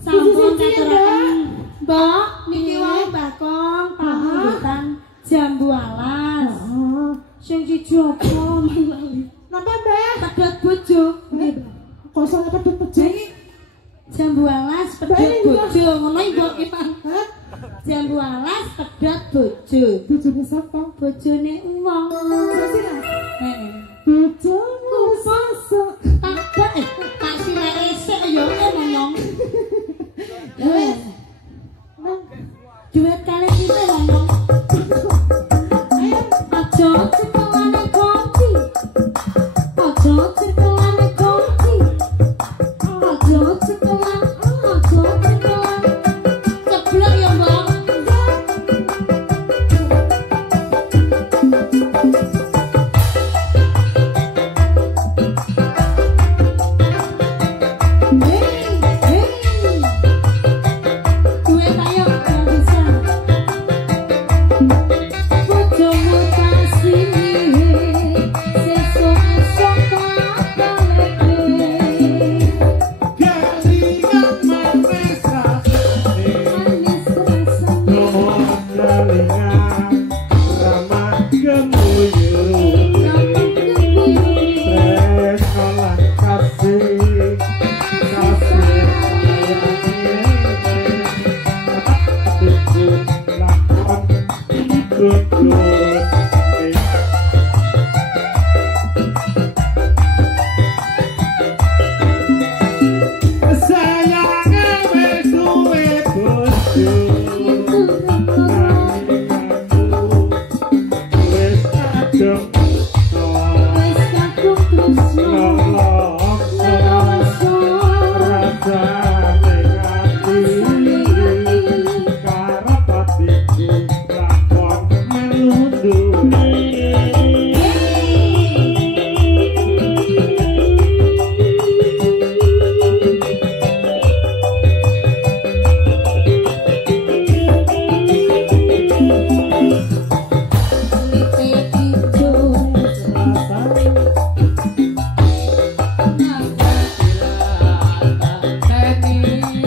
Sampun katuraken, Mbok, niki wae bakong pambutan jambu alas. Sing siji apa lali. Napa, Mbak? Pedhot bojo. Kok iso pedhot bojo iki? Jambu alas pedhot bojo, ngono iki Mbok ki, Pak. Jambu alas pedhot bojo. Bojone sapa? Bojone wong. Terus ora? Heeh. Bojomu sosok. Tak silek esek ya ngomong. Wes. Duit kali kita ngomong. Aja cekelane kopi. Aja cekelane kopi. Aja cekelan, aja cekelan. Ceblok ya, Mbak. Thank you.